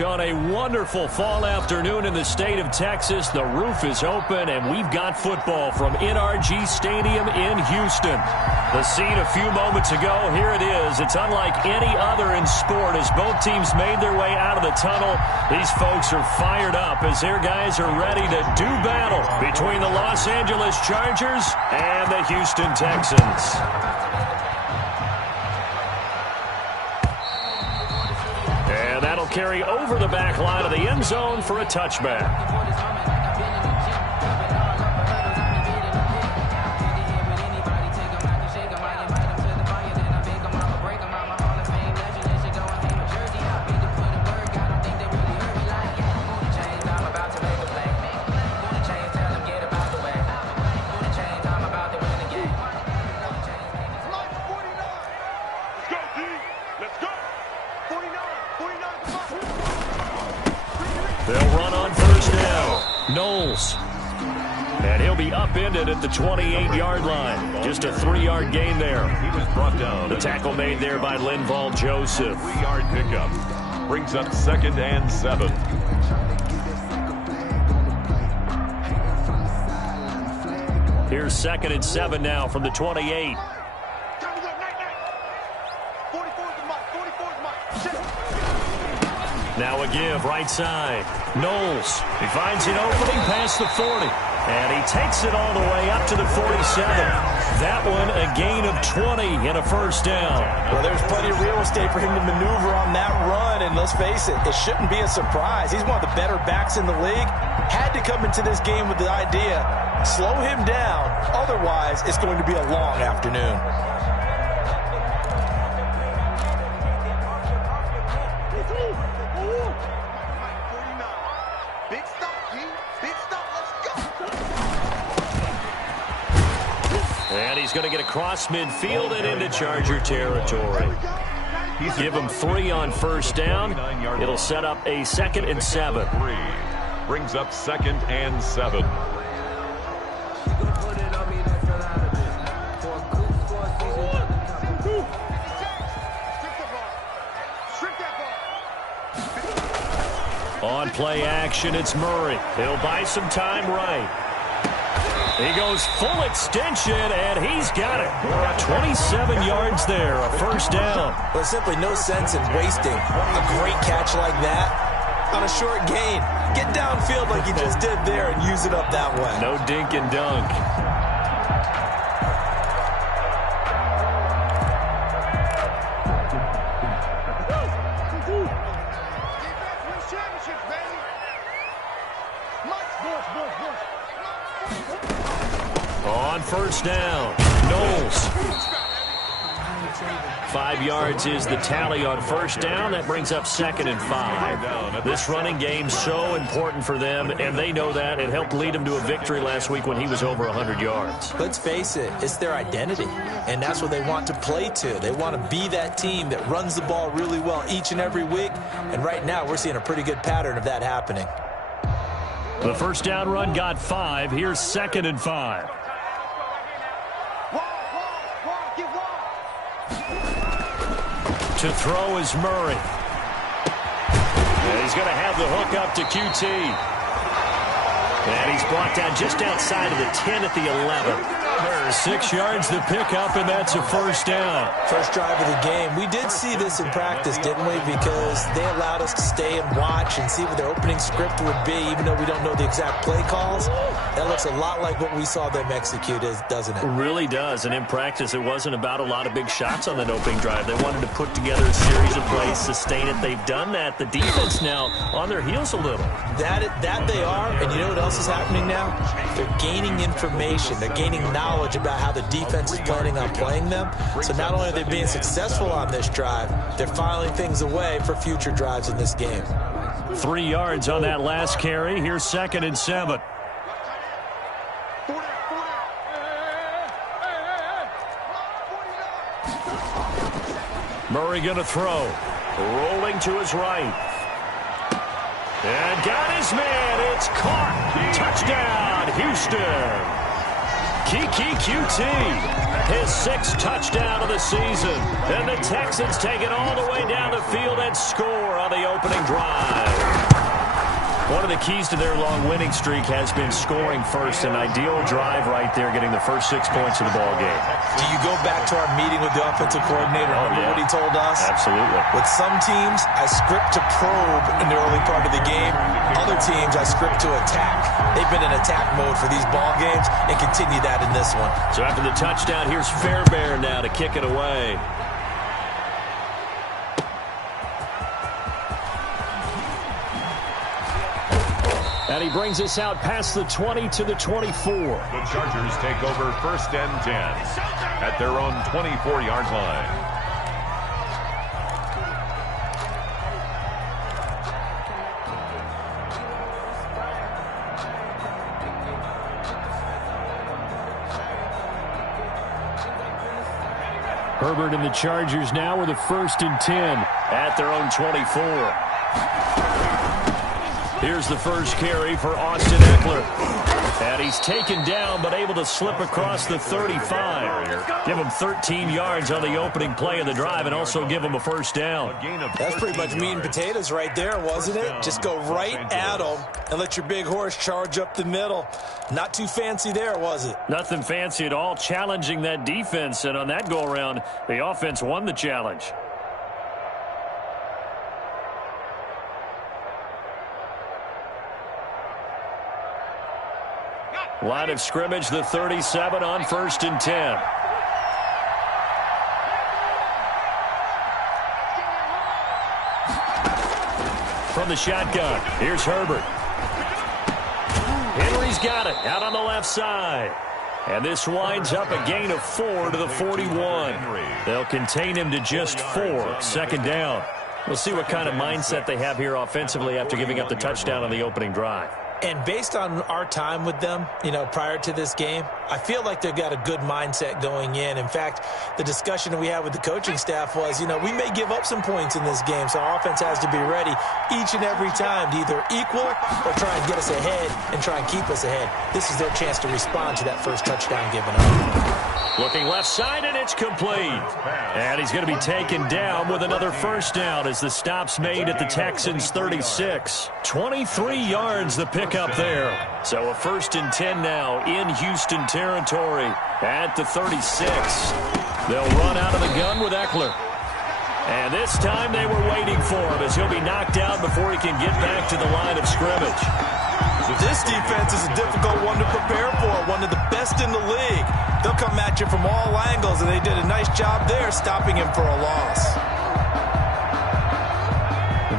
On a wonderful fall afternoon in the state of Texas, the roof is open, and we've got football from NRG Stadium in Houston. The scene a few moments ago, here it is. It's unlike any other in sport as both teams made their way out of the tunnel. These folks are fired up as their guys are ready to do battle between the Los Angeles Chargers and the Houston Texans. And that'll carry over the back line of the end zone for a touchback. They'll run on first down. Knowles. And he'll be upended at the 28-yard line. Just a 3-yard gain there. He was brought down. The tackle made there by Linval Joseph. 3-yard pickup. Brings up 2nd and 7. Here's 2nd and 7 now from the 28. Now a give, right side. Knowles. He finds an opening past the 40. And he takes it all the way up to the 47. That one a gain of 20 and a first down. Well, there's plenty of real estate for him to maneuver on that run. And let's face it, it shouldn't be a surprise. He's one of the better backs in the league. Had to come into this game with the idea, slow him down. Otherwise, it's going to be a long afternoon. And he's going to get across midfield and into Charger territory. Give him 3 on first down. It'll set up a 2nd and 7. Brings up 2nd and 7. On play action, it's Murray. He'll buy some time right. He goes full extension, and he's got it. 27 yards there, a first down. There's simply no sense in wasting a great catch like that on a short gain. Get downfield like you just did there and use it up that way. No dink and dunk. On first down, Knowles. 5 yards is the tally on first down. That brings up 2nd and 5. This running game's so important for them, and they know that. It helped lead them to a victory last week when he was over 100 yards. Let's face it, it's their identity, and that's what they want to play to. They want to be that team that runs the ball really well each and every week, and right now we're seeing a pretty good pattern of that happening. The first down run got 5. Here's 2nd and 5. To throw is Murray. And he's going to have the hook up to QT. And he's brought down just outside of the 10 at the 11. There's 6 yards to pick up, and that's a first down. First drive of the game. We did see this in practice, didn't we? Because they allowed us to stay and watch and see what their opening script would be, even though we don't know the exact play calls. That looks a lot like what we saw them execute, doesn't it? It really does. And in practice, it wasn't about a lot of big shots on that opening drive. They wanted to put together a series of plays, sustain it. They've done that. The defense now on their heels a little. That they are, and you know what else is happening now? They're gaining information. They're gaining knowledge about how the defense is planning on playing them. So not only are they being successful on this drive, they're filing things away for future drives in this game. 3 yards on that last carry. Here's 2nd and 7. Murray going to throw. Rolling to his right. And got his man. It's caught. Touchdown, Houston. Kiki QT, his 6th touchdown of the season. And the Texans take it all the way down the field and score on the opening drive. One of the keys to their long winning streak has been scoring first. An ideal drive right there, getting the first 6 points of the ball game. Do you go back to our meeting with the offensive coordinator? Remember what he told us? Absolutely. With some teams, I script to probe in the early part of the game. Other teams, I script to attack. They've been in attack mode for these ball games and continue that in this one. So after the touchdown, here's Fairbairn now to kick it away. And he brings us out past the 20 to the 24. The Chargers take over 1st and 10 at their own 24-yard line. Herbert and the Chargers now with a 1st and 10 at their own 24. Here's the first carry for Austin Eckler. And he's taken down but able to slip across the 35. Give him 13 yards on the opening play of the drive and also give him a 1st down. That's pretty much meat and potatoes right there, wasn't it? Just go right at them and let your big horse charge up the middle. Not too fancy there, was it? Nothing fancy at all, challenging that defense. And on that go-around, the offense won the challenge. Line of scrimmage, the 37 on 1st and 10. From the shotgun, here's Herbert. Henry's got it out on the left side. And this winds up a gain of 4 to the 41. They'll contain him to just 4. 2nd down. We'll see what kind of mindset they have here offensively after giving up the touchdown on the opening drive. And based on our time with them, prior to this game, I feel like they've got a good mindset going in. In fact, the discussion we had with the coaching staff was, we may give up some points in this game, so our offense has to be ready each and every time to either equal or try and get us ahead and try and keep us ahead. This is their chance to respond to that first touchdown given up. Looking left side, and it's complete. And he's going to be taken down with another 1st down as the stop's made at the Texans' 36. 23 yards the pickup there. So a 1st and 10 now in Houston territory at the 36. They'll run out of the gun with Eckler. And this time they were waiting for him as he'll be knocked out before he can get back to the line of scrimmage. This defense is a difficult one to prepare for, one of the best in the league. They'll come at you from all angles, and they did a nice job there stopping him for a loss.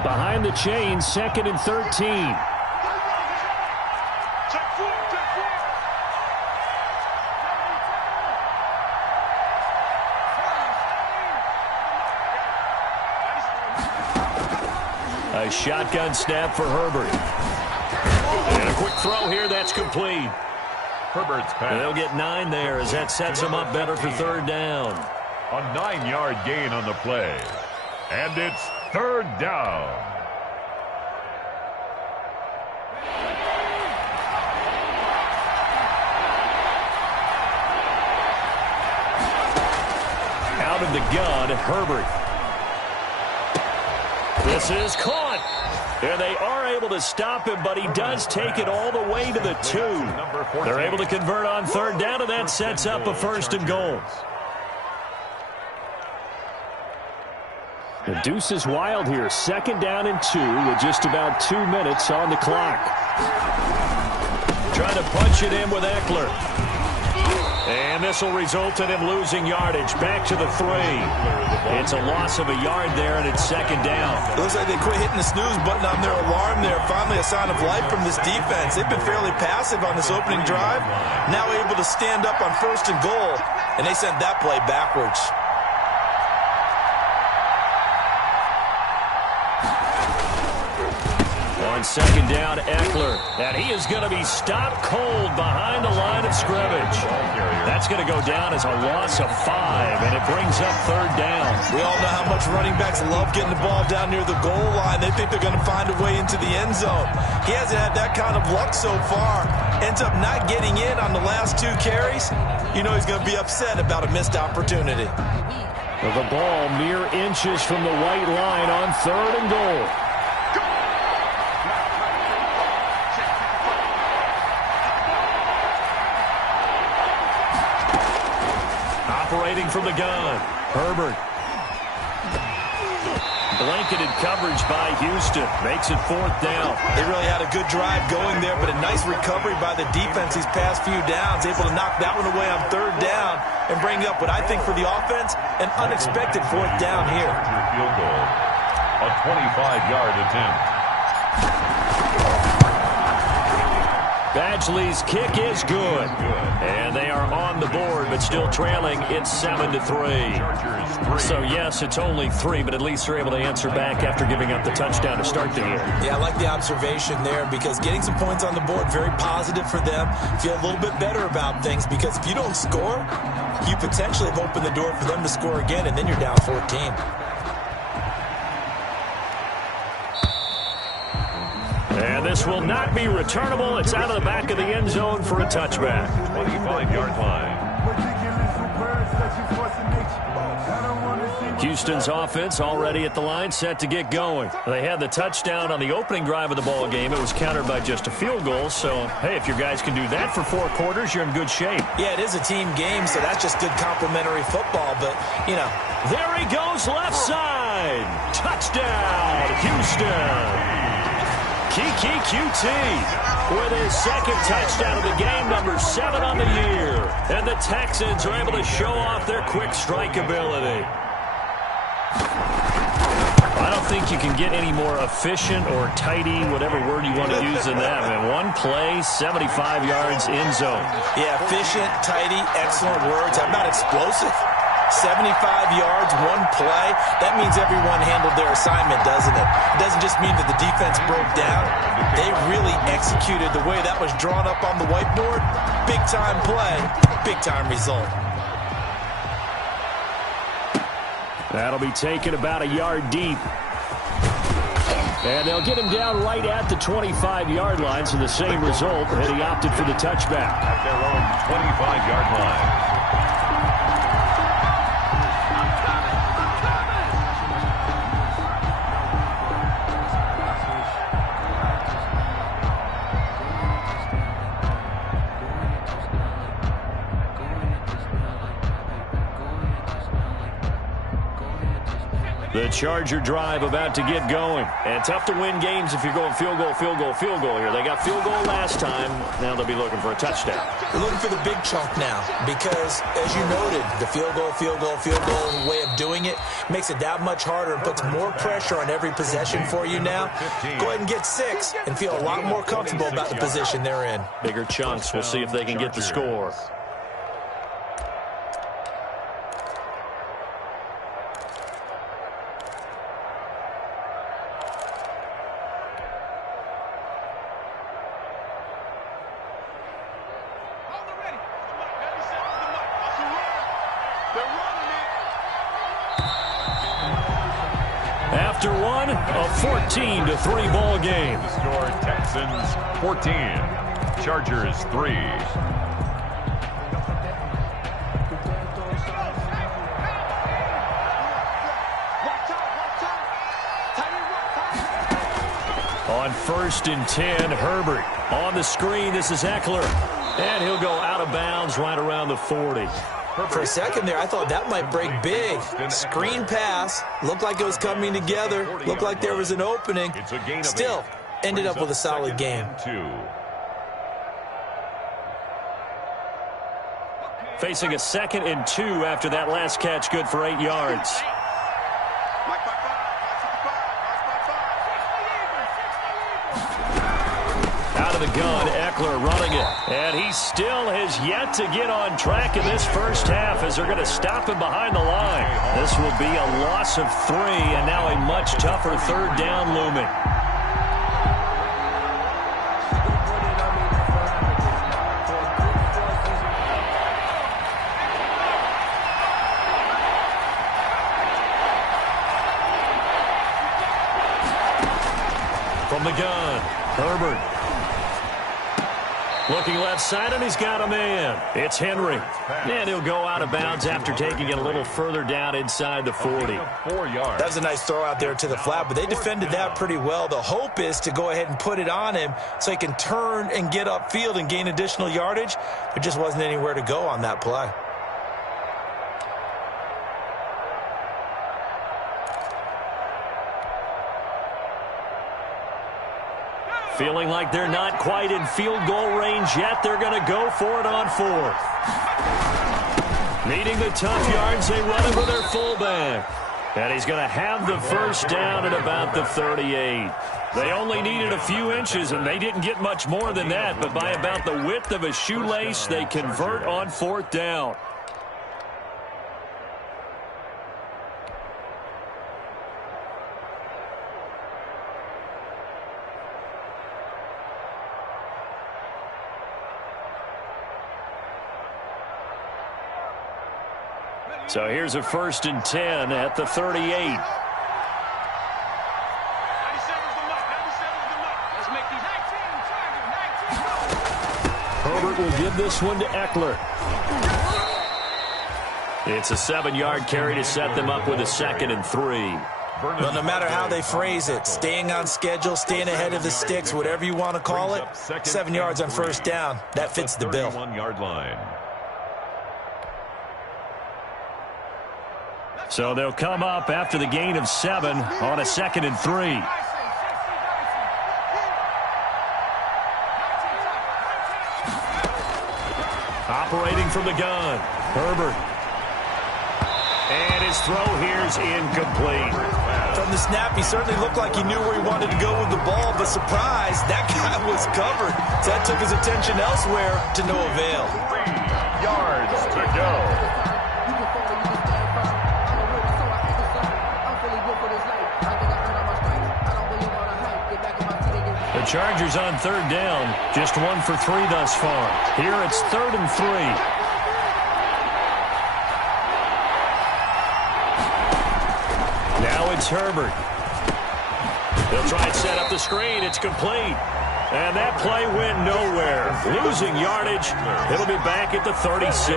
Behind the chains, 2nd and 13. A shotgun snap for Herbert. And a quick throw here, that's complete. Herbert's pass. They'll get 9 there as that sets them up better for 3rd down. A 9-yard gain on the play. And it's 3rd down. Out of the gun, Herbert. This is caught. And they are able to stop him, but he does take it all the way to the 2. They're able to convert on 3rd down, and that sets up a 1st and goal. The deuce is wild here. 2nd down and 2 with just about 2 minutes on the clock. Trying to punch it in with Eckler. And this will result in him losing yardage. Back to the 3. It's a loss of a yard there, and it's 2nd down. Looks like they quit hitting the snooze button on their alarm there. Finally a sign of life from this defense. They've been fairly passive on this opening drive. Now able to stand up on 1st and goal, and they sent that play backwards. On second down, Eckler. And he is going to be stopped cold behind the line of scrimmage. That's going to go down as a loss of 5, and it brings up third down. We all know how much running backs love getting the ball down near the goal line. They think they're going to find a way into the end zone. He hasn't had that kind of luck so far. Ends up not getting in on the last 2 carries. You know he's going to be upset about a missed opportunity. The ball mere inches from the white line on 3rd and goal. Operating from the gun, Herbert. Blanketed coverage by Houston. Makes it 4th down. They really had a good drive going there, but a nice recovery by the defense these past few downs. Able to knock that one away on 3rd down and bring up what I think for the offense, an unexpected 4th down here. Field goal, a 25-yard attempt. Badgley's kick is good. And they are on the board, but still trailing. It's 7-3. So, yes, it's only 3, but at least they're able to answer back after giving up the touchdown to start the game. Yeah, I like the observation there because getting some points on the board, very positive for them. Feel a little bit better about things because if you don't score, you potentially have opened the door for them to score again, and then you're down 14. And this will not be returnable. It's out of the back of the end zone for a touchback. 25-yard line. Houston's offense already at the line, set to get going. They had the touchdown on the opening drive of the ball game. It was countered by just a field goal. So, hey, if your guys can do that for 4 quarters, you're in good shape. Yeah, it is a team game, so that's just good complimentary football. But, you know, there he goes left side. Touchdown, Houston. Kiki QT with his 2nd touchdown of the game, number 7 on the year. And the Texans are able to show off their quick strike ability. I don't think you can get any more efficient or tidy, whatever word you want to use in that. Man, 1 play, 75 yards, end zone. Yeah, efficient, tidy, excellent words. How about explosive? 75 yards, 1 play. That means everyone handled their assignment, doesn't it? It doesn't just mean that the defense broke down. They really executed the way that was drawn up on the whiteboard. Big-time play, big-time result. That'll be taken about a yard deep. And they'll get him down right at the 25-yard line, so the same result, and he opted for the touchback. At their own 25-yard line. The Charger drive about to get going. And tough to win games if you're going field goal, field goal, field goal here. They got field goal last time. Now they'll be looking for a touchdown. They're looking for the big chunk now because, as you noted, the field goal way of doing it makes it that much harder and puts more pressure on every possession for you now. Go ahead and get 6 and feel a lot more comfortable about the position they're in. Bigger chunks. We'll see if they can get the score. After one, a 14-3 ball game. The score, Texans 14, Chargers 3. On 1st and 10, Herbert. On the screen, this is Eckler. And he'll go out of bounds right around the 40. For a second there, I thought that might break big. Screen pass. Looked like it was coming together. Looked like there was an opening. Still, ended up with a solid game. Facing a 2nd and 2 after that last catch, good for 8 yards. Out of the gun, Eckler running it. And he still has yet to get on track in this first half as they're going to stop him behind the line. This will be a loss of 3 and now a much tougher 3rd down looming. From the gun, Herbert. Looking left side, and he's got a man. It's Henry. And he'll go out of bounds after taking it a little further down inside the 40. 4 yards. That was a nice throw out there to the flat, but they defended that pretty well. The hope is to go ahead and put it on him so he can turn and get upfield and gain additional yardage. There just wasn't anywhere to go on that play. Feeling like they're not quite in field goal range yet. They're going to go for it on 4th. Needing the tough yards, they run it with their fullback. And he's going to have the first down at about the 38. They only needed a few inches, and they didn't get much more than that. But by about the width of a shoelace, they convert on 4th down. So here's a 1st and 10 at the 38. Herbert will give this one to Eckler. It's a 7-yard carry to set them up with a 2nd and 3. Well, no matter how they phrase it, staying on schedule, staying ahead of the sticks, whatever you want to call it, 7 yards on 1st down, that fits the bill. 1-yard line. So they'll come up after the gain of 7 on a 2nd and 3. Operating from the gun, Herbert. And his throw here's incomplete. From the snap, he certainly looked like he knew where he wanted to go with the ball, but surprise, that guy was covered. So that took his attention elsewhere to no avail. 3 yards to go. The Chargers on 3rd down, just 1 for 3 thus far. Here it's 3rd and 3. Now it's Herbert. They'll try and set up the screen. It's complete. And that play went nowhere. Losing yardage. It'll be back at the 36.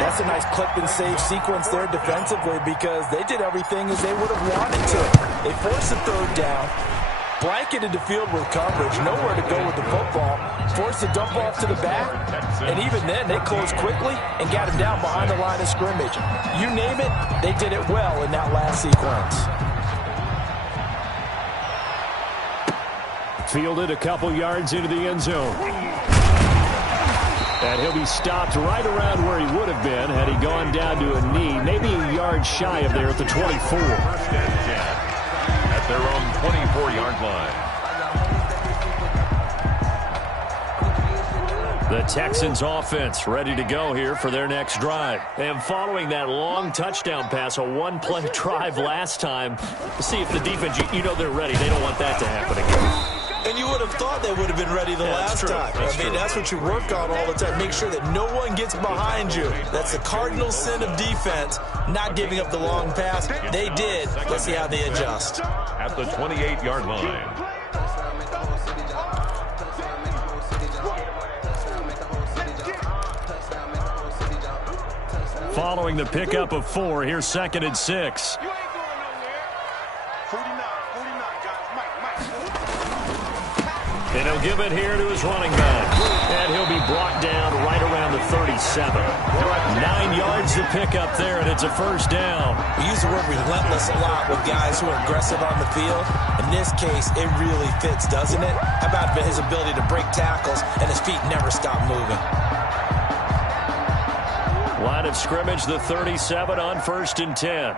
That's a nice clip and save sequence there defensively because they did everything as they would have wanted to. They forced the 3rd down. Blanketed the field with coverage, nowhere to go with the football, forced the dump off to the back, and even then they closed quickly and got him down behind the line of scrimmage. You name it, they did it well in that last sequence. Fielded a couple yards into the end zone. And he'll be stopped right around where he would have been had he gone down to a knee, maybe a yard shy of there at the 24. Their own 24-yard line. The Texans offense ready to go here for their next drive. And following that long touchdown pass, a 1-play drive last time, see if the defense, you know they're ready. They don't want that to happen again. And you would have thought they would have been ready the last time. That's what you work on all the time. Make sure that no one gets behind you. That's the cardinal sin of defense, not giving up the long pass. They did. Let's see how they adjust. At the 28-yard line. Following the pickup of 4, here's 2nd and 6. And he'll give it here to his running back. And he'll be brought down right around the 37. 9 yards to pick up there, and it's a 1st down. We use the word relentless a lot with guys who are aggressive on the field. In this case, it really fits, doesn't it? How about his ability to break tackles and his feet never stop moving? Line of scrimmage, the 37 on 1st and 10.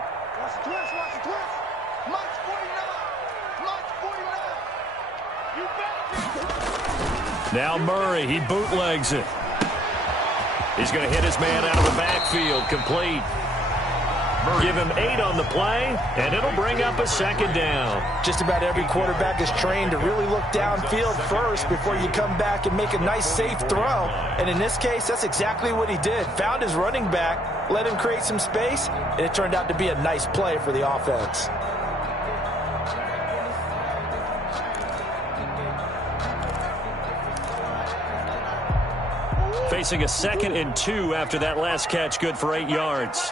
Now Murray, he bootlegs it. He's going to hit his man out of the backfield, complete. Give him 8 on the play, and it'll bring up a 2nd down. Just about every quarterback is trained to really look downfield first before you come back and make a nice, safe throw. And in this case, that's exactly what he did. Found his running back, let him create some space, and it turned out to be a nice play for the offense. facing a 2nd and 2 after that last catch, good for 8 yards.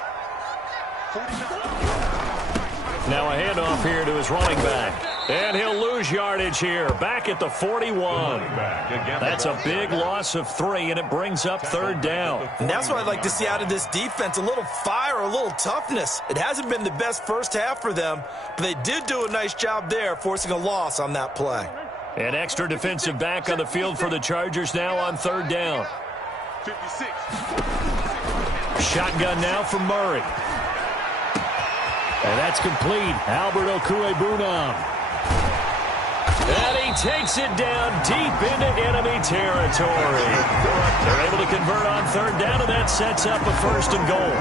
Now a handoff here to his running back. And he'll lose yardage here, back at the 41. That's a big loss of 3, and it brings up 3rd down. And that's what I'd like to see out of this defense, a little fire, a little toughness. It hasn't been the best first half for them, but they did do a nice job there, forcing a loss on that play. An extra defensive back on the field for the Chargers now on 3rd down. 56. Shotgun now from Murray. And that's complete. Albert Okwuegbunam. And he takes it down deep into enemy territory. They're able to convert on 3rd down, and that sets up a 1st and goal.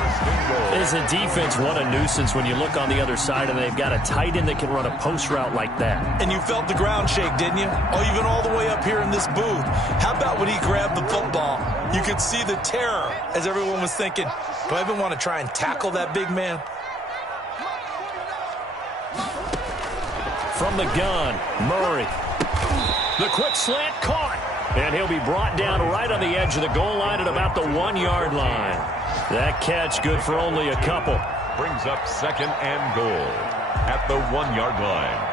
As a defense, what a nuisance when you look on the other side and they've got a tight end that can run a post route like that. And you felt the ground shake, didn't you? Oh, even all the way up here in this booth. How about when he grabbed the football? You could see the terror as everyone was thinking, do I even want to try and tackle that big man? From the gun, Murray. The quick slant caught. And he'll be brought down right on the edge of the goal line at about the 1-yard line. That catch good for only a couple. Brings up 2nd and goal at the 1-yard line.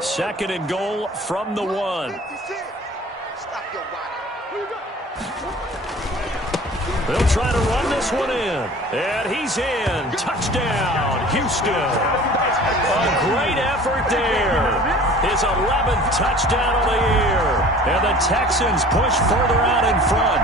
Second and goal from the 1. They'll try to run this one in. And he's in. Touchdown, Houston. A great effort there. His 11th touchdown of the year. And the Texans push further out in front.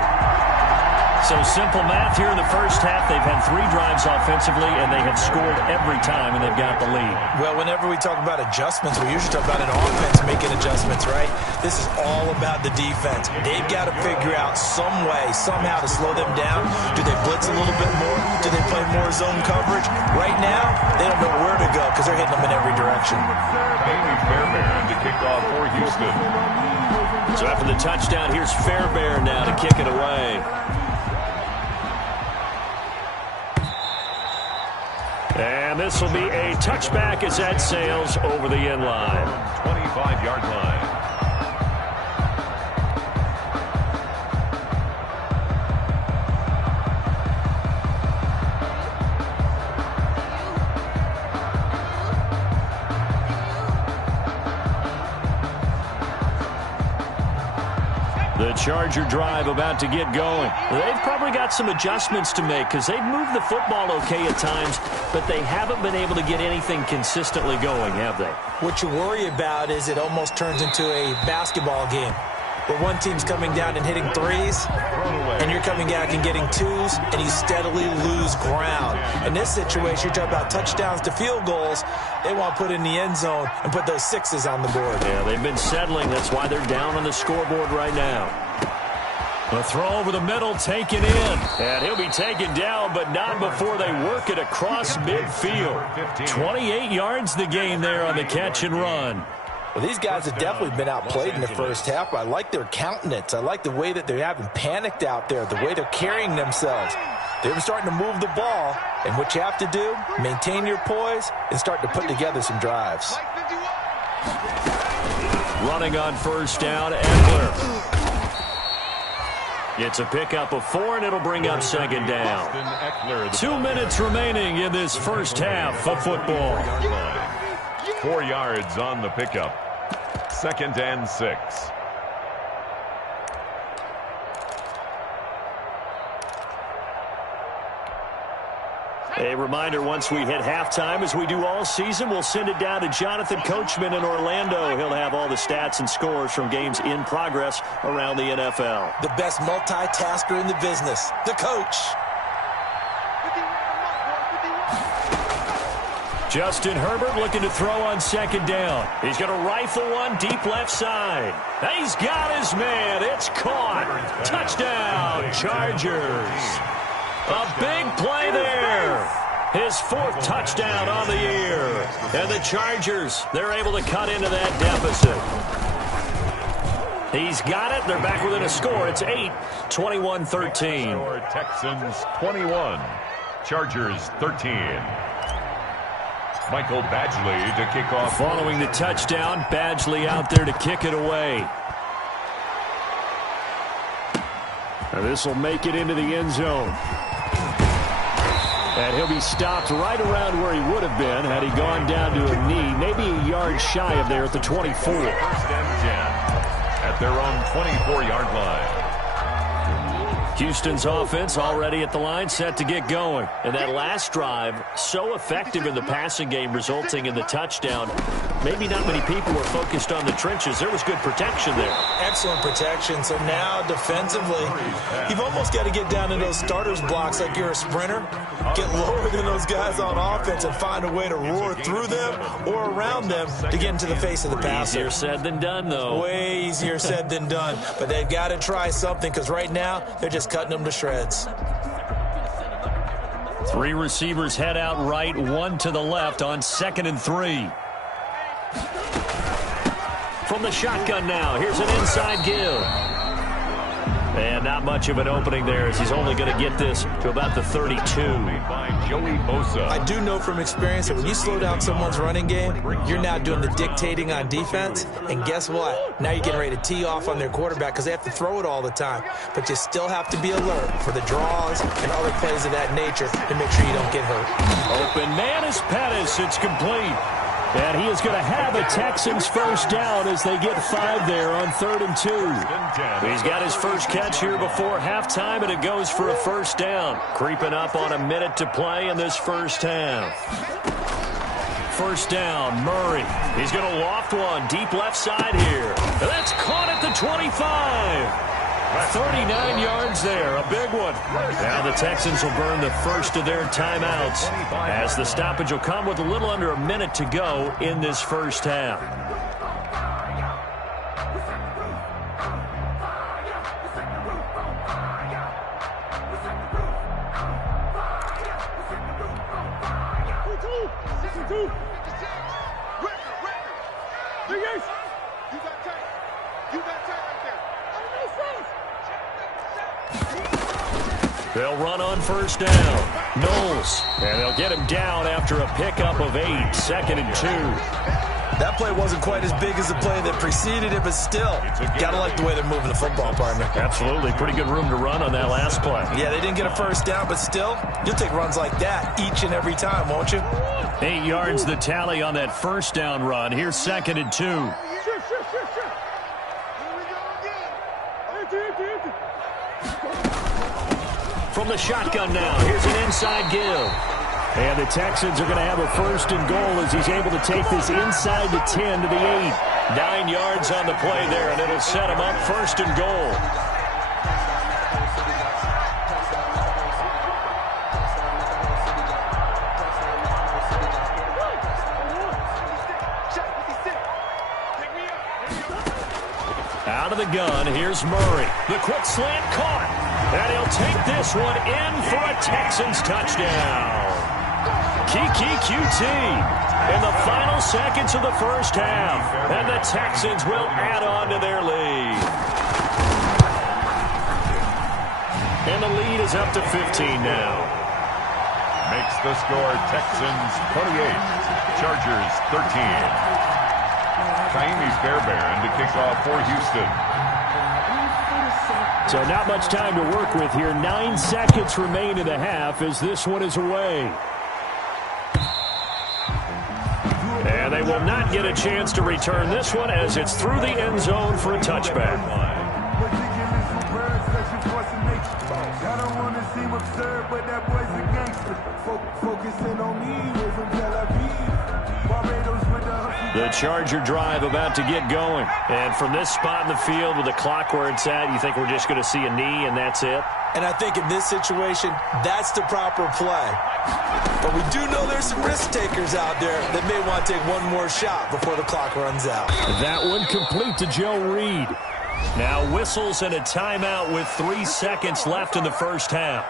So simple math here in the first half. They've had 3 drives offensively, and they have scored every time, and they've got the lead. Well, whenever we talk about adjustments, we usually talk about an offense making adjustments, right? This is all about the defense. They've got to figure out some way, somehow to slow them down. Do they blitz a little bit more? Do they play more zone coverage? Right now, they don't know where to go because they're hitting them in every direction. Amy Fairbairn to kick off for Houston. So after the touchdown, here's Fairbairn now to kick it away. And this will be a touchback as that sails over the end line. 25-yard line. The Charger drive about to get going. They've probably got some adjustments to make because they've moved the football okay at times, but they haven't been able to get anything consistently going, have they? What you worry about is it almost turns into a basketball game where one team's coming down and hitting 3s, and you're coming back and getting 2s, and you steadily lose ground. In this situation, you're talking about touchdowns to field goals. They want to put in the end zone and put those 6s on the board. Yeah, they've been settling. That's why they're down on the scoreboard right now. The throw over the middle, taken in. And he'll be taken down, but not before they work it across midfield. 28 yards the gain there on the catch and run. Well, these guys have definitely been outplayed in the first half. I like their countenance. I like the way that they haven't panicked out there, the way they're carrying themselves. They're starting to move the ball, and what you have to do, maintain your poise and start to put together some drives. Running on 1st down, Eckler. It's a pickup of 4, and it'll bring up 2nd down. 2 minutes remaining in this first half of football. 4 yards on the pickup. 2nd and 6. A reminder, once we hit halftime, as we do all season, we'll send it down to Jonathan Coachman in Orlando. He'll have all the stats and scores from games in progress around the NFL. The best multitasker in the business, the coach. Justin Herbert looking to throw on 2nd down. He's going to rifle one deep left side. He's got his man. It's caught. Touchdown, Chargers. A big play there. His 4th touchdown on the year. And the Chargers, they're able to cut into that deficit. He's got it. They're back within a score. It's 8, 21-13. Texans 21, Chargers 13. Michael Badgley to kick off. Following the touchdown, Badgley out there to kick it away. This will make it into the end zone. And he'll be stopped right around where he would have been had he gone down to a knee, maybe a yard shy of there at the 24. First and 10 at their own 24-yard line. Houston's offense already at the line, set to get going. And that last drive, so effective in the passing game, resulting in the touchdown. Maybe not many people were focused on the trenches. There was good protection there. Excellent protection. So now defensively, you've almost got to get down in those starters blocks like you're a sprinter. Get lower than those guys on offense and find a way to roar through them or around them to get into the face of the passer. Easier said than done, though. Way easier said than done. But they've got to try something because right now they're just cutting them to shreds. 3 receivers head out right, 1 to the left on 2nd and 3. From the shotgun now, here's an inside give. And not much of an opening there as he's only going to get this to about the 32. I do know from experience that when you slow down someone's running game, you're now doing the dictating on defense. And guess what? Now you're getting ready to tee off on their quarterback because they have to throw it all the time. But you still have to be alert for the draws and other plays of that nature to make sure you don't get hurt. Open man is Pettis. It's complete. And he is going to have a Texans first down as they get 5 there on 3rd and 2. He's got his first catch here before halftime, and it goes for a first down. Creeping up on a minute to play in this first half. First down, Murray. He's going to loft one deep left side here. And that's caught at the 25. 39 yards there, a big one. Now the Texans will burn the first of their timeouts as the stoppage will come with a little under a minute to go in this first half. They'll run on first down. Knowles. And they'll get him down after a pickup of 8. 2nd and 2. That play wasn't quite as big as the play that preceded it, but still, gotta like the way they're moving the football, partner. Absolutely. Pretty good room to run on that last play. Yeah, they didn't get a first down, but still, you'll take runs like that each and every time, won't you? 8 yards the tally on that first down run. Here's 2nd and 2. From the shotgun now, here's an inside give. And the Texans are going to have a first and goal as he's able to take this inside the 10 to the 8. 9 yards on the play there, and it'll set him up first and goal. Out of the gun, here's Murray. The quick slant caught. And he'll take this one in for a Texans touchdown. Kiki QT in the final seconds of the first half. And the Texans will add on to their lead. And the lead is up to 15 now. Makes the score Texans 28, Chargers 13. Kaimi Fairbairn to kick off for Houston. So not much time to work with here. 9 seconds remain in the half as this one is away. And they will not get a chance to return this one as it's through the end zone for a touchback. I don't want to seem absurd, but that boy's a gangster. Focusing on me, we're from Tel Aviv. Barbados with the hustle. The Charger drive about to get going. And from this spot in the field with the clock where it's at, you think we're just going to see a knee and that's it? And I think in this situation, that's the proper play. But we do know there's some risk takers out there that may want to take one more shot before the clock runs out. That one complete to Joe Reed. Now whistles and a timeout with 3 seconds left in the first half.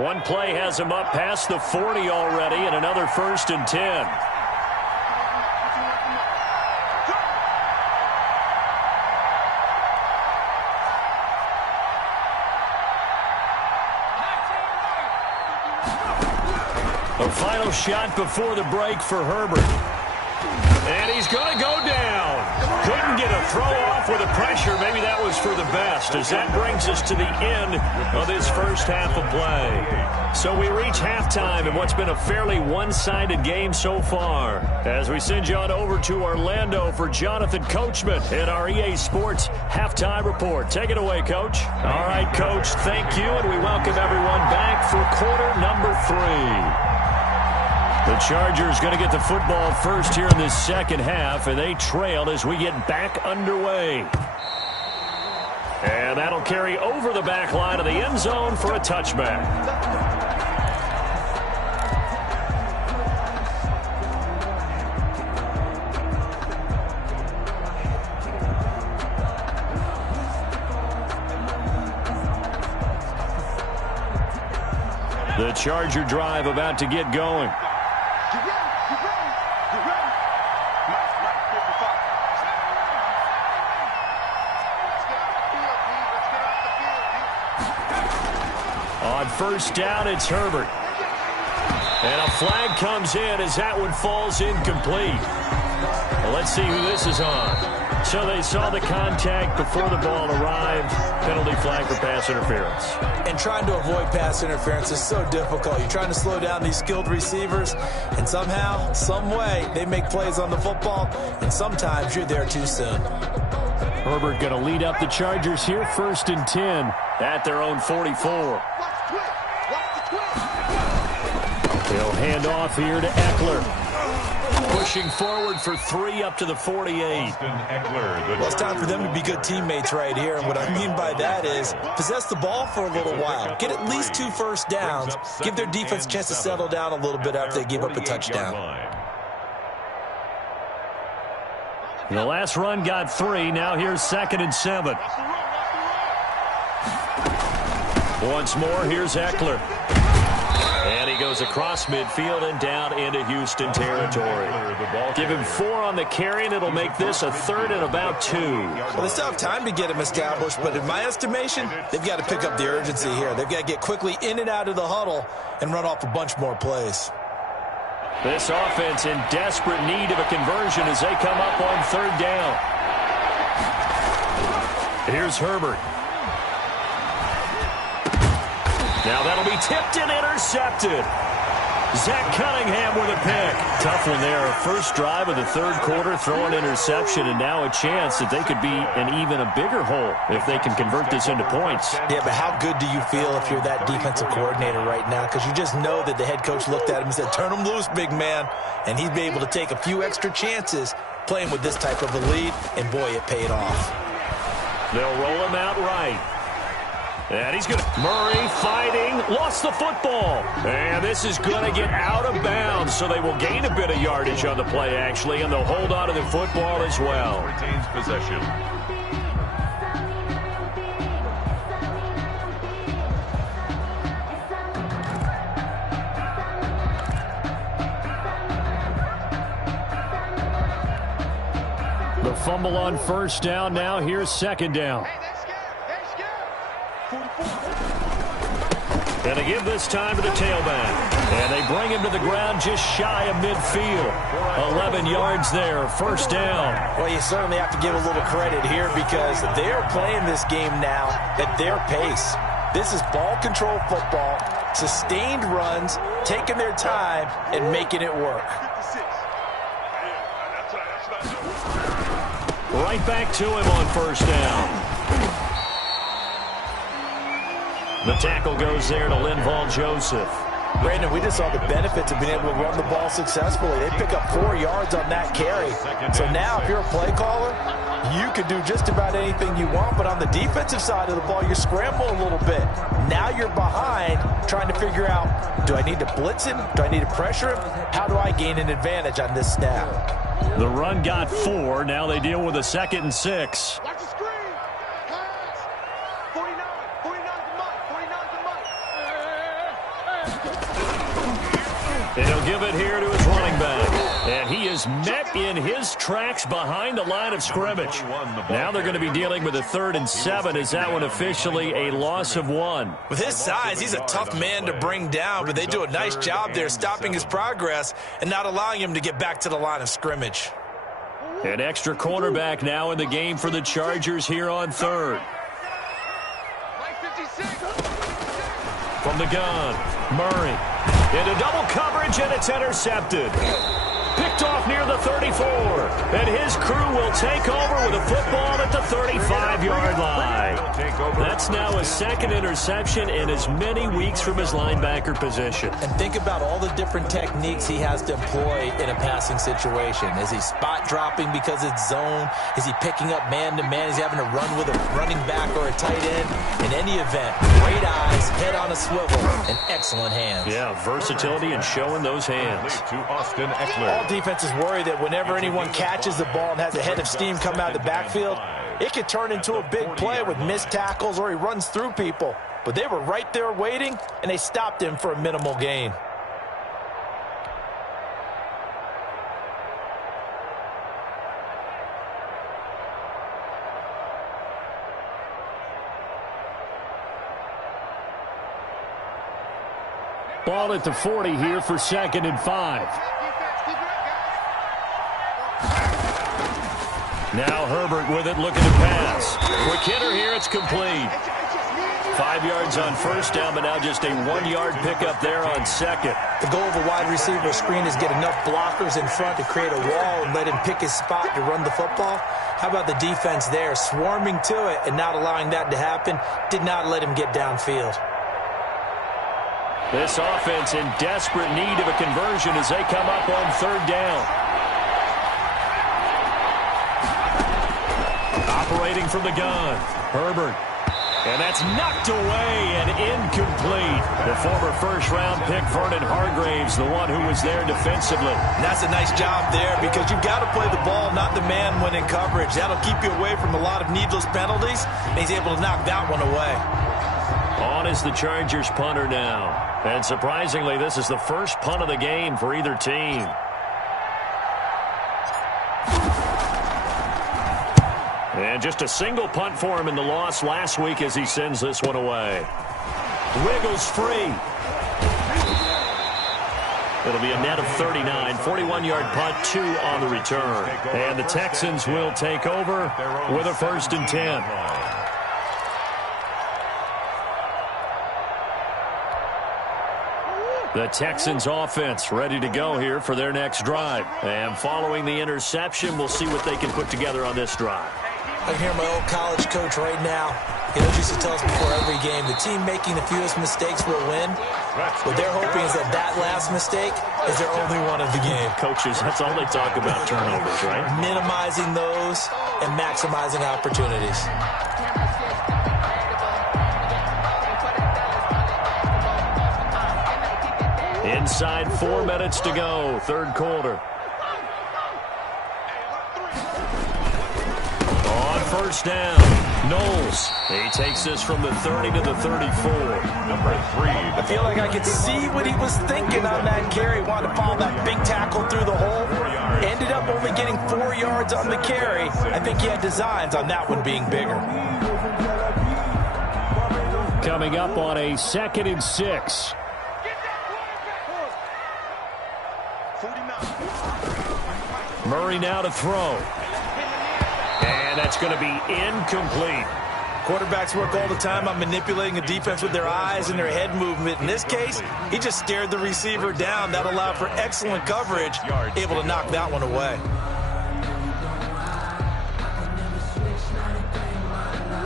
One play has him up past the 40 already, and another 1st and 10. A final shot before the break for Herbert. And he's going to go down. Couldn't get a throw off with the pressure. Maybe that was for the best, as that brings us to the end of this first half of play. So we reach halftime in what's been a fairly one-sided game so far. As we send you on over to Orlando for Jonathan Coachman in our EA Sports Halftime Report. Take it away, Coach. All right, Coach, thank you, and we welcome everyone back for quarter number 3. The Chargers going to get the football first here in this second half, and they trailed as we get back underway. And that'll carry over the back line of the end zone for a touchback. The Charger drive about to get going. On first down, it's Herbert. And a flag comes in as that one falls incomplete. Well, let's see who this is on. So they saw the contact before the ball arrived. Penalty flag for pass interference. And trying to avoid pass interference is so difficult. You're trying to slow down these skilled receivers, and somehow, some way, they make plays on the football, and sometimes you're there too soon. Herbert going to lead up the Chargers here, 1st and 10 at their own 44. They'll hand off here to Eckler. Pushing forward for 3 up to the 48. Well, it's time for them to be good teammates right here. And what I mean by that is possess the ball for a little while. Get at least 2 first downs. Give their defense a chance to settle down a little bit after they give up a touchdown. The last run got 3. Now here's 2nd and 7. Once more, here's Eckler. And he goes across midfield and down into Houston territory. Give him 4 on the carry, and it'll make this a 3rd and about 2. Well, they still have time to get him established, but in my estimation, they've got to pick up the urgency here. They've got to get quickly in and out of the huddle and run off a bunch more plays. This offense in desperate need of a conversion as they come up on 3rd down. Here's Herbert. Now that'll be tipped and intercepted. Zach Cunningham with a pick. Tough one there. First drive of the 3rd quarter, throw an interception, and now a chance that they could be in even a bigger hole if they can convert this into points. Yeah, but how good do you feel if you're that defensive coordinator right now? Because you just know that the head coach looked at him and said, turn him loose, big man. And he'd be able to take a few extra chances playing with this type of a lead, and boy, it paid off. They'll roll him out right. And he's going to... Murray fighting, lost the football. And this is going to get out of bounds, so they will gain a bit of yardage on the play, actually, and they'll hold on to the football as well. Retains possession. The fumble on first down. Now here's 2nd down. And they give this time to the tailback. And they bring him to the ground just shy of midfield. 11 yards there, 1st down. Well, you certainly have to give a little credit here because they're playing this game now at their pace. This is ball control football, sustained runs, taking their time, and making it work. Right back to him on 1st down. The tackle goes there to Linval Joseph. Brandon, we just saw the benefits of being able to run the ball successfully. They pick up 4 yards on that carry. So now if you're a play caller, you can do just about anything you want. But on the defensive side of the ball, you're scrambling a little bit. Now you're behind trying to figure out, do I need to blitz him? Do I need to pressure him? How do I gain an advantage on this snap? The run got 4. Now they deal with a 2nd and 6. Watch the screen. Pass. 49 to Mike. 49 to Mike. And he'll give it here to his running back. And he is met in his tracks behind the line of scrimmage. Now they're going to be dealing with a 3rd and 7. Is that one officially a loss of 1? With his size, he's a tough man to bring down, but they do a nice job there stopping his progress and not allowing him to get back to the line of scrimmage. An extra cornerback now in the game for the Chargers here on 3rd. From the gun, Murray. Into double coverage, and it's intercepted. Picked off near the 34. And his crew will take over with a football at the 35-yard line. That's now a 2nd interception in as many weeks from his linebacker position. And think about all the different techniques he has to employ in a passing situation. Is he spot dropping because it's zone? Is he picking up man-to-man? Is he having to run with a running back or a tight end? In any event, great eyes, head on a swivel, and excellent hands. Yeah, versatility and showing those hands. To Austin Eckler. All defenses worry that whenever anyone catches the ball and has a head of steam come out of the backfield, it could turn into a big play with missed tackles or he runs through people. But they were right there waiting, and they stopped him for a minimal gain. Ball at the 40 here for 2nd and 5. Now Herbert with it, looking to pass. Quick hitter here, it's complete. 5 yards on 1st down, but now just a 1-yard pickup there on 2nd. The goal of a wide receiver screen is get enough blockers in front to create a wall and let him pick his spot to run the football. How about the defense there, swarming to it and not allowing that to happen? Did not let him get downfield. This offense in desperate need of a conversion as they come up on 3rd down. Operating from the gun, Herbert. And that's knocked away and incomplete. The former 1st-round pick, Vernon Hargraves, the one who was there defensively. And that's a nice job there because you've got to play the ball, not the man when in coverage. That'll keep you away from a lot of needless penalties, and he's able to knock that one away. On is the Chargers punter now. And surprisingly, this is the first punt of the game for either team. And just a single punt for him in the loss last week as he sends this one away. Wiggles free. It'll be a net of 39. 41-yard punt, 2 on the return. And the Texans will take over with a 1st and 10. The Texans offense ready to go here for their next drive. And following the interception, we'll see what they can put together on this drive. I can hear my old college coach right now. He always used to tell us before every game, the team making the fewest mistakes will win. What they're hoping is that last mistake is their only one of the game. Coaches, that's all they talk about, turnovers, right? Minimizing those and maximizing opportunities. Inside 4 minutes to go, 3rd quarter. On 1st down, Knowles. He takes this from the 30 to the 34. Number 3. I feel like I could see what he was thinking on that carry. Wanted to follow that big tackle through the hole. Ended up only getting 4 yards on the carry. I think he had designs on that one being bigger. Coming up on a 2nd and 6. Murray now to throw. And that's going to be incomplete. Quarterbacks work all the time on manipulating a defense with their eyes and their head movement. In this case, he just stared the receiver down. That allowed for excellent coverage, able to knock that one away.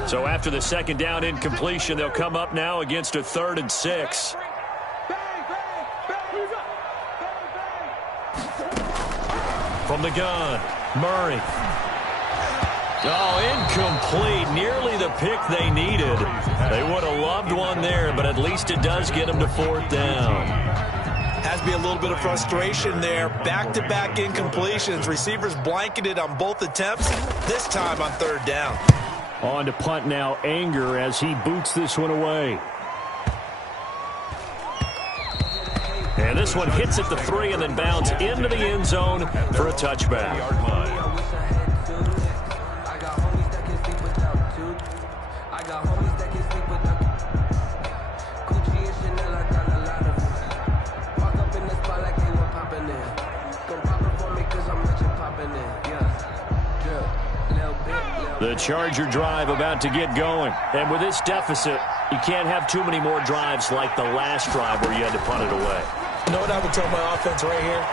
So after the 2nd down incompletion, they'll come up now against a 3rd and 6. From the gun, Murray. Oh, incomplete. Nearly the pick they needed. They would have loved one there, but at least it does get them to 4th down. Has to be a little bit of frustration there. Back-to-back incompletions. Receivers blanketed on both attempts, this time on 3rd down. On to punt now, Anger, as he boots this one away. And This one hits at the 3 and then bounds into the end zone for a touchback. The Charger drive about to get going. And with this deficit, you can't have too many more drives like the last drive where you had to punt it away. You know what I would tell my offense right here?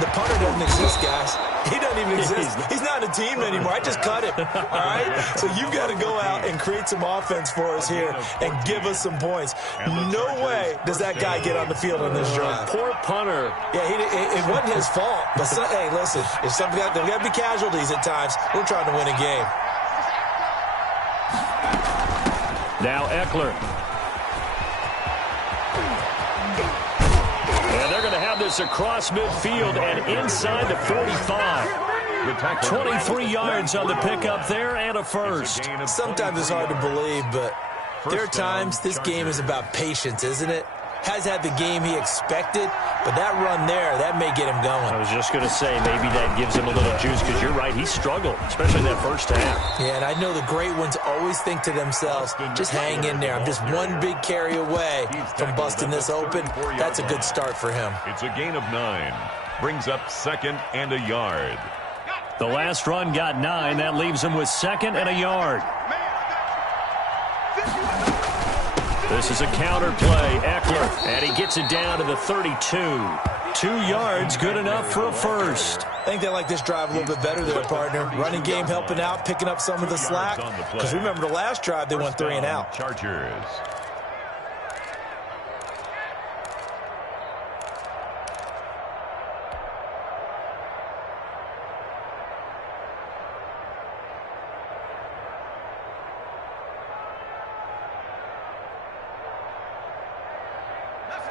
The punter doesn't exist, guys. He doesn't even exist. He's not a team anymore. I just cut him, all right? So you've got to go out and create some offense for us here and give us some points. No way does that guy get on the field on this drive. Poor punter. Yeah, it wasn't his fault. But, hey, listen, if there's got to be casualties at times. We're trying to win a game. Now Eckler. And they're going to have this across midfield and inside the 45. 23 yards on the pickup there and a first. Sometimes it's hard to believe, but there are times this game is about patience, isn't it? Has had the game he expected, but that run there, that may get him going. I was just going to say, maybe that gives him a little juice, because you're right, he struggled, especially in that first half. Yeah, and I know the great ones always think to themselves, just hang in there. I'm just one big carry away from busting this open. That's a good start for him. It's a gain of 9. Brings up 2nd and a yard. The last run got 9. That leaves him with 2nd and a yard. This is a counter play, Eckler, and he gets it down to the 32. 2 yards, good enough for a first. I think they like this drive a little bit better there, partner. Running game helping out, picking up some of the slack. Because remember the last drive, they went 3 and out. Chargers.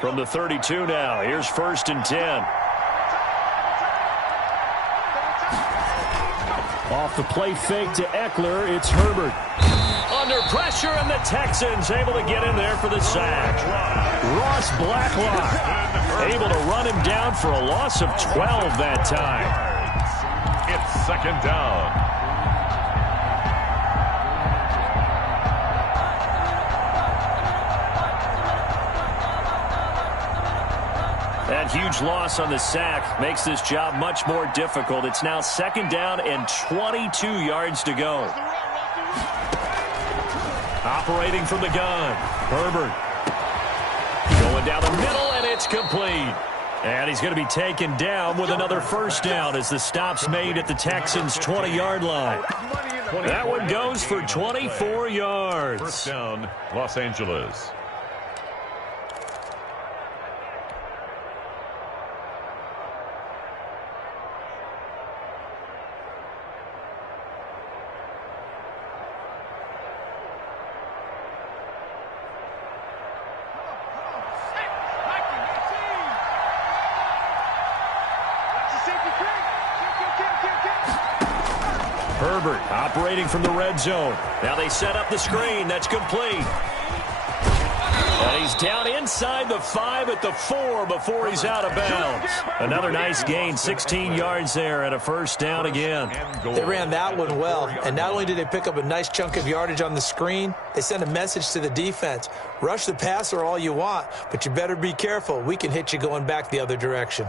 From the 32 now, here's 1st and 10. Off the play fake to Eckler, it's Herbert. Under pressure, and the Texans able to get in there for the sack. Ross Blacklock able to run him down for a loss of 12 that time. It's 2nd down. That huge loss on the sack makes this job much more difficult. It's now 2nd down and 22 yards to go. Operating from the gun, Herbert. Going down the middle, and it's complete. And he's going to be taken down with another 1st down as the stop's made at the Texans' 20-yard line. That one goes for 24 yards. 1st down, Los Angeles. Herbert operating from the red zone. Now they set up the screen. That's complete. And he's down inside the 5 at the 4 before he's out of bounds. Another nice gain, 16 yards there and a 1st down again. They ran that one well, and not only did they pick up a nice chunk of yardage on the screen, they sent a message to the defense. Rush the passer all you want, but you better be careful. We can hit you going back the other direction.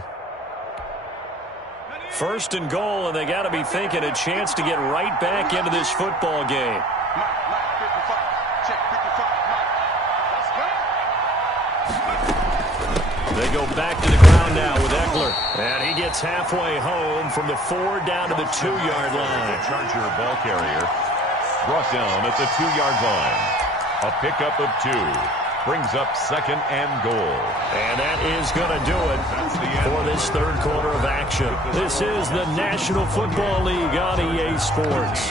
1st and goal, and they got to be thinking a chance to get right back into this football game. They go back to the ground now with Eckler. And he gets halfway home from the 4 down to the 2-yard line. Charger ball carrier brought down at the 2-yard line. A pickup of 2. Brings up 2nd and goal. And that is going to do it for this 3rd quarter of action. This is the National Football League on EA Sports.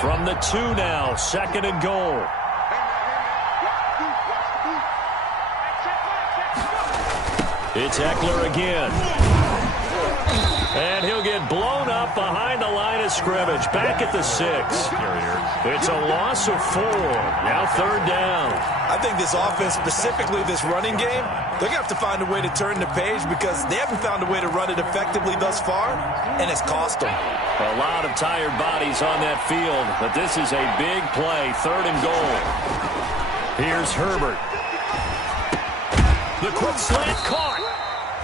From the 2 now, 2nd and goal. It's Eckler again. And he'll get blown up behind the line of of scrimmage, back at the 6. It's a loss of 4. Now 3rd down. I think this offense, specifically this running game, they're going to have to find a way to turn the page because they haven't found a way to run it effectively thus far, and it's cost them. A lot of tired bodies on that field, but this is a big play, 3rd and goal. Here's Herbert. The quick slant caught.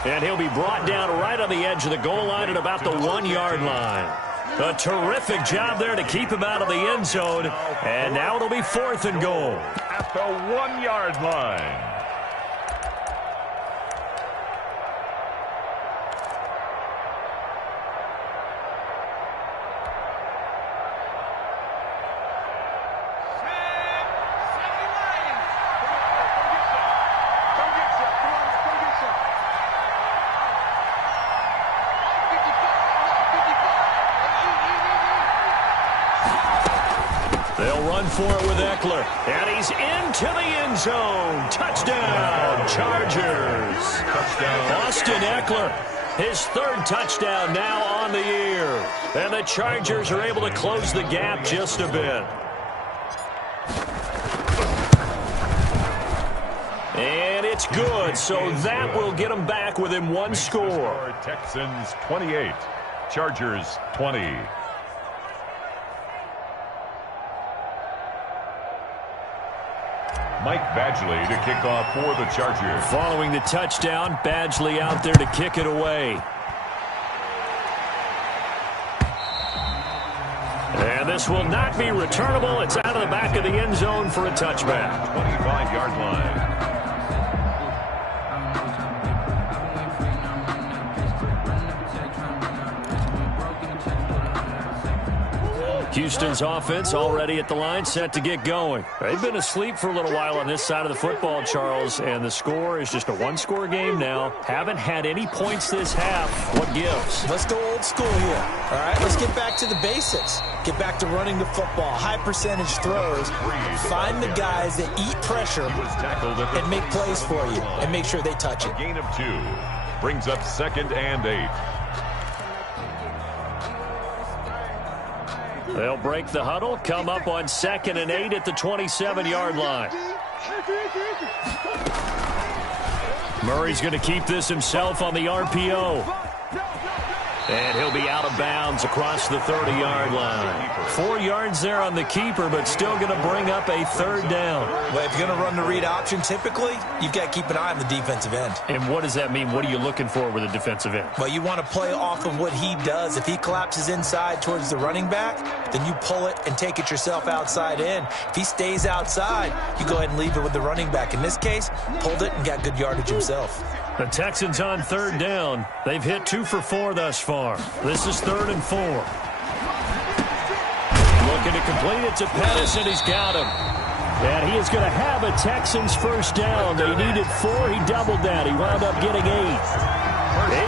And he'll be brought down right on the edge of the goal line at about the 1-yard line. A terrific job there to keep him out of the end zone. And now it'll be 4th and goal. At the 1-yard line. They'll run for it with Eckler. And he's into the end zone. Touchdown, Chargers. Touchdown. Austin Eckler, his 3rd touchdown now on the year. And the Chargers are able to close the gap just a bit. And it's good, so that will get them back within 1 score. Texans 28, Chargers 20. Mike Badgley to kick off for the Chargers. Following the touchdown, Badgley out there to kick it away. And this will not be returnable. It's out of the back of the end zone for a touchback. 25-yard line. Houston's offense already at the line, set to get going. They've been asleep for a little while on this side of the football, Charles, and the score is just a 1-score game now. Haven't had any points this half. What gives? Let's go old school here. All right, let's get back to the basics. Get back to running the football, high percentage throws. Find the guys that eat pressure and make plays for you and make sure they touch it. A gain of 2 brings up 2nd and 8. They'll break the huddle, come up on 2nd and 8 at the 27-yard line. Murray's going to keep this himself on the RPO. And he'll be out of bounds across the 30-yard line. 4 yards there on the keeper, but still going to bring up a 3rd down. Well, if you're going to run the read option, typically, you've got to keep an eye on the defensive end. And what does that mean? What are you looking for with a defensive end? Well, you want to play off of what he does. If he collapses inside towards the running back, then you pull it and take it yourself outside in. If he stays outside, you go ahead and leave it with the running back. In this case, pulled it and got good yardage himself. The Texans on 3rd down. They've hit 2 for 4 thus far. This is 3rd and 4. Looking to complete it to Pettis, and he's got him. And he is going to have a Texans 1st down. They needed 4. He doubled that. He wound up getting 8.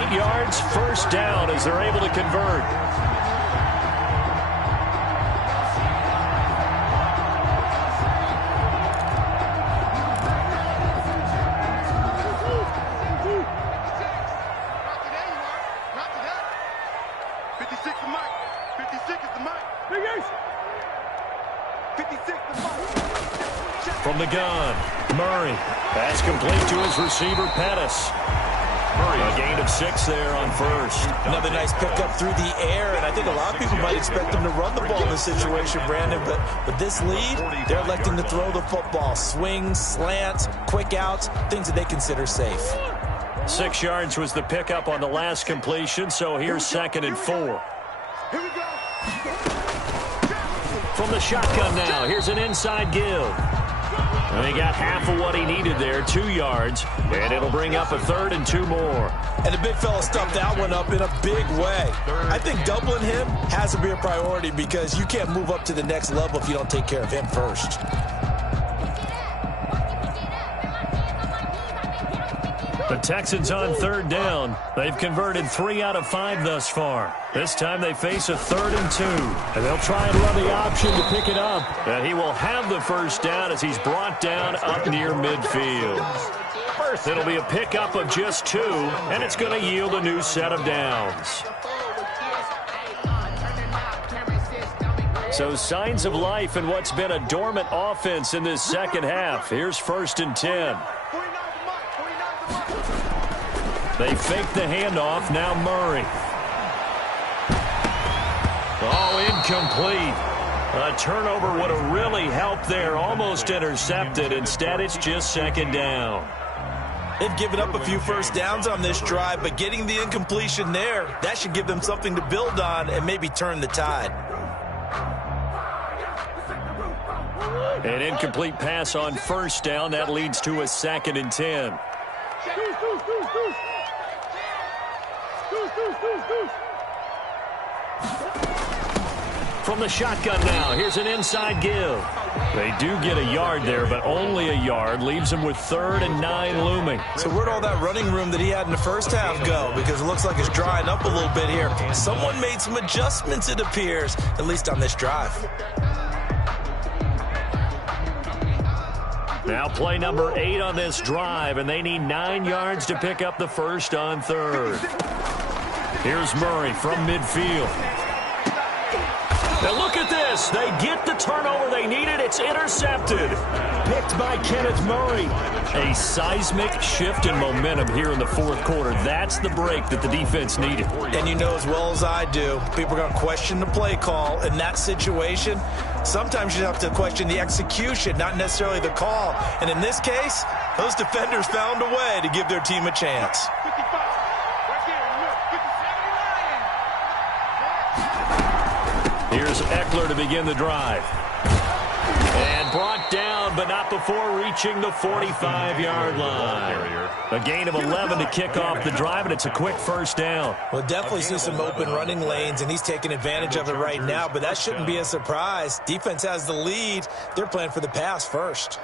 8 yards, 1st down as they're able to convert. From the gun, Murray. Pass complete to his receiver, Pettis. Murray, a gain of 6 there on 1st. Another nice pickup through the air, and I think a lot of people might expect them to run the ball in this situation, Brandon, but with this lead, they're electing to throw the football. Swings, slants, quick outs, things that they consider safe. 6 yards was the pickup on the last completion, so here's 2nd and 4. From the shotgun now, here's an inside give. And he got half of what he needed there, 2 yards, and it'll bring up a 3rd and 2 more. And the big fella stuffed that one up in a big way. I think doubling him has to be a priority because you can't move up to the next level if you don't take care of him first. The Texans on 3rd down. They've converted 3 out of 5 thus far. This time they face a 3rd and 2. And they'll try and run the option to pick it up. And he will have the 1st down as he's brought down up near midfield. It'll be a pickup of just 2, and it's going to yield a new set of downs. So signs of life in what's been a dormant offense in this second half. Here's 1st and 10. They fake the handoff. Now Murray. Oh, incomplete. A turnover would have really helped there. Almost intercepted. Instead, it's just 2nd down. They've given up a few first downs on this drive, but getting the incompletion there, that should give them something to build on and maybe turn the tide. An incomplete pass on 1st down. That leads to a 2nd and 10. From the shotgun now, here's an inside give. They do get a yard there, but only a yard. Leaves them with 3rd and 9 looming. So where'd all that running room that he had in the first half go? Because it looks like it's drying up a little bit here. Someone made some adjustments, it appears, at least on this drive. Now play number 8 on this drive, and they need 9 yards to pick up the first on 3rd. Here's Murray from midfield. Now look at this. They get the turnover they needed. It's intercepted. Picked by Kenneth Murray. A seismic shift in momentum here in the 4th quarter. That's the break that the defense needed. And you know as well as I do, people are going to question the play call. In that situation, sometimes you have to question the execution, not necessarily the call. And in this case, those defenders found a way to give their team a chance. Here's Eckler to begin the drive. And brought down, but not before reaching the 45-yard line. A gain of 11 to kick off the drive, and it's a quick 1st down. We'll definitely see some open running lanes, and he's taking advantage of it right now, but that shouldn't be a surprise. Defense has the lead. They're playing for the pass first.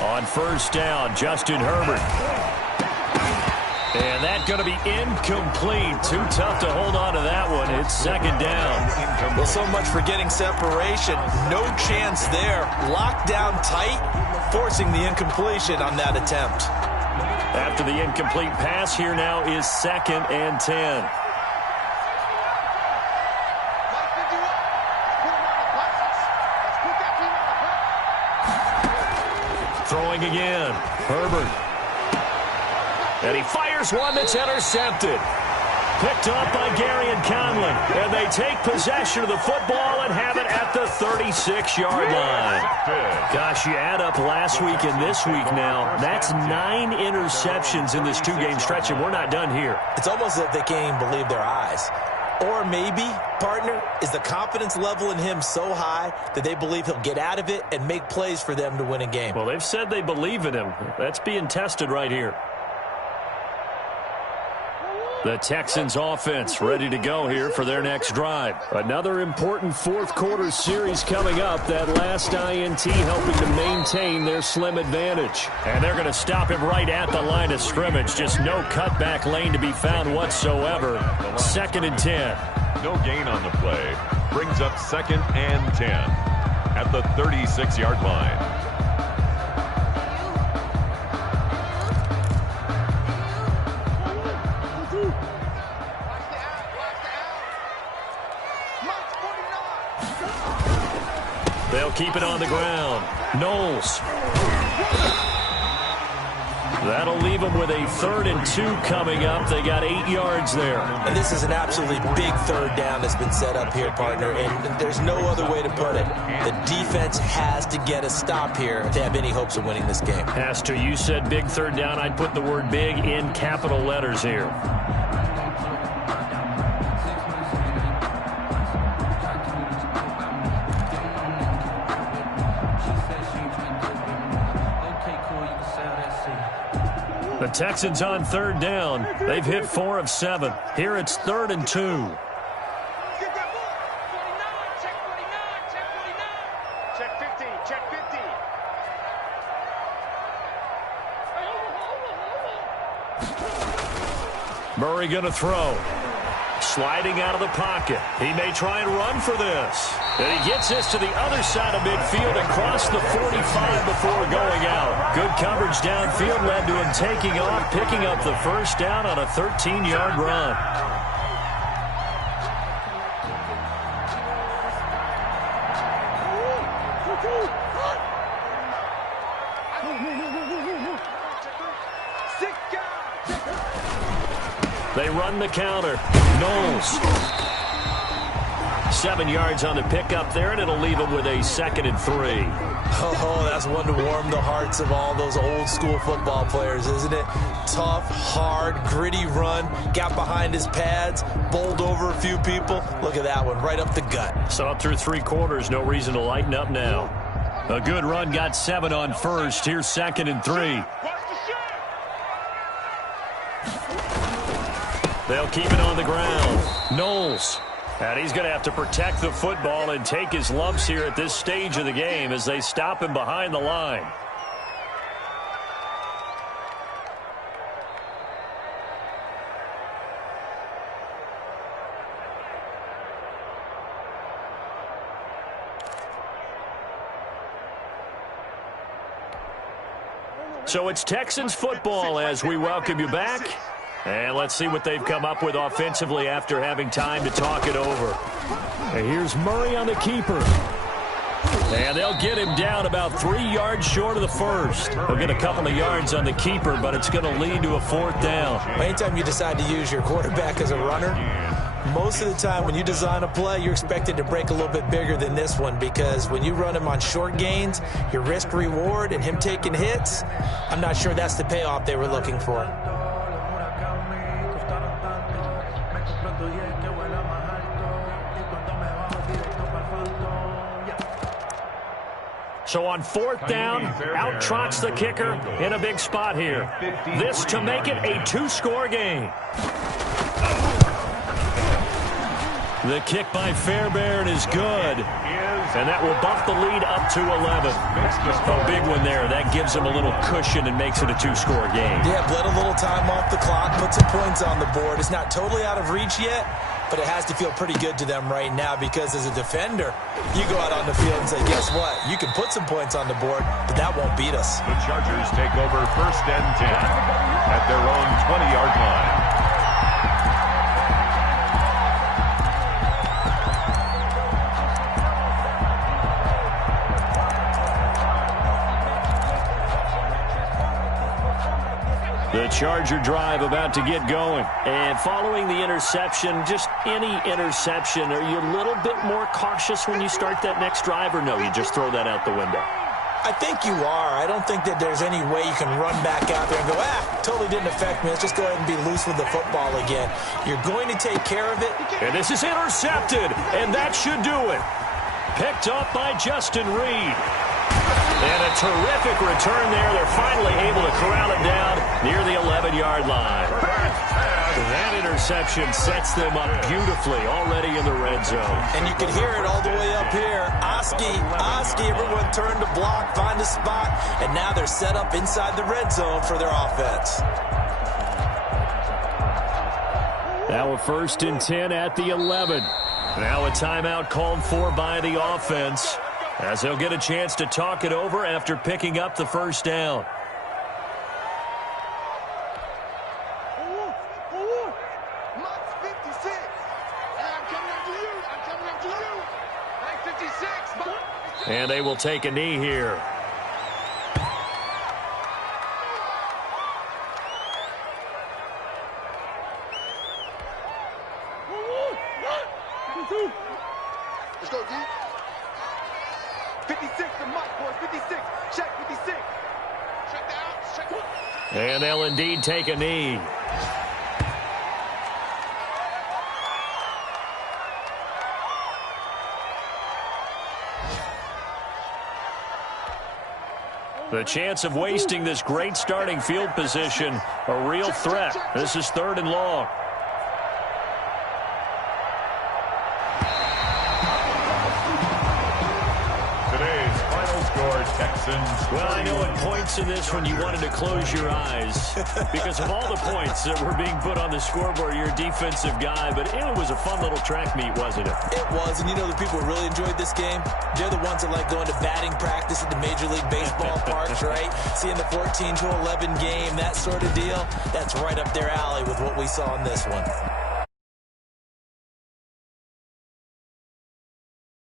On 1st down, Justin Herbert. And that's going to be incomplete. Too tough to hold on to that one. It's 2nd down. Well, so much for getting separation. No chance there. Locked down tight, forcing the incompletion on that attempt. After the incomplete pass, here now is 2nd and 10. Throwing again. Herbert. And he fires one that's intercepted. Picked off by Gary and Conley. And they take possession of the football and have it at the 36-yard line. Gosh, you add up last week and this week now. That's 9 interceptions in this 2-game stretch, and we're not done here. It's almost as if they can't even believe their eyes. Or maybe, partner, is the confidence level in him so high that they believe he'll get out of it and make plays for them to win a game. Well, they've said they believe in him. That's being tested right here. The Texans offense ready to go here for their next drive. Another important 4th quarter series coming up. That last INT helping to maintain their slim advantage. And they're going to stop him right at the line of scrimmage. Just no cutback lane to be found whatsoever. 2nd and 10. No gain on the play. Brings up 2nd and 10 at the 36-yard line. They'll keep it on the ground. Knowles. That'll leave them with a 3rd and 2 coming up. They got 8 yards there. And this is an absolutely big 3rd down that's been set up here, partner. And there's no other way to put it. The defense has to get a stop here to have any hopes of winning this game. Has to. You said big 3rd down. I'd put the word big in capital letters here. The Texans on 3rd down. They've hit 4 of 7. Here it's 3rd and 2. Check 50, check 50. Murray going to throw. Sliding out of the pocket. He may try and run for this. And he gets this to the other side of midfield and crossed the 45 before going out. Good coverage downfield led to him taking off, picking up the first down on a 13-yard run. They run the counter. Knowles. 7 yards on the pickup there, and it'll leave him with a 2nd and 3. Oh, that's one to warm the hearts of all those old-school football players, isn't it? Tough, hard, gritty run. Got behind his pads, bowled over a few people. Look at that one, right up the gut. So up through 3 quarters, no reason to lighten up now. A good run, got 7 on first. Here's 2nd and 3. They'll keep it on the ground. Knowles. And he's going to have to protect the football and take his lumps here at this stage of the game as they stop him behind the line. So it's Texans football as we welcome you back. And let's see what they've come up with offensively after having time to talk it over. And here's Murray on the keeper. And they'll get him down about 3 yards short of the first. They'll get a couple of yards on the keeper, but it's going to lead to a 4th down. Anytime you decide to use your quarterback as a runner, most of the time when you design a play, you're expected to break a little bit bigger than this one, because when you run him on short gains, your risk-reward and him taking hits, I'm not sure that's the payoff they were looking for. So on 4th down, out trots the kicker in a big spot here. This to make it a 2-score game. The kick by Fairbairn is good. And that will bump the lead up to 11. A big one there. That gives them a little cushion and makes it a 2-score game. Yeah, bled a little time off the clock, put some points on the board. It's not totally out of reach yet, but it has to feel pretty good to them right now, because as a defender, you go out on the field and say, guess what? You can put some points on the board, but that won't beat us. The Chargers take over 1st and 10 at their own 20-yard line. The Charger drive about to get going. And following the interception, just any interception, are you a little bit more cautious when you start that next drive, or no, you just throw that out the window? I think you are. I don't think that there's any way you can run back out there and go, totally didn't affect me. Let's just go ahead and be loose with the football again. You're going to take care of it. And this is intercepted, and that should do it. Picked up by Justin Reed. And a terrific return there. They're finally able to corral it down near the 11-yard line. That interception sets them up beautifully already in the red zone. And you can hear it all the way up here. Oski, everyone turned to block, find a spot, and now they're set up inside the red zone for their offense. Now a 1st and 10 at the 11. Now a timeout called for by the offense, as they'll get a chance to talk it over after picking up the first down. And they will take a knee here. Let's go, D. 56, the mic, boys. 56. Check 56. Check out. Check. And they'll indeed take a knee. The chance of wasting this great starting field position, a real threat. This is 3rd and long. Today's final score, Texans. Well, I know at points in this when you wanted to close your eyes because of all the points that were being put on the scoreboard. You're a defensive guy, but it was a fun little track meet, wasn't it? It was, and you know the people who really enjoyed this game? They're the ones that like going to batting practice at the Major League Baseball parks, right? Seeing the 14-11 game, that sort of deal. That's right up their alley with what we saw in this one.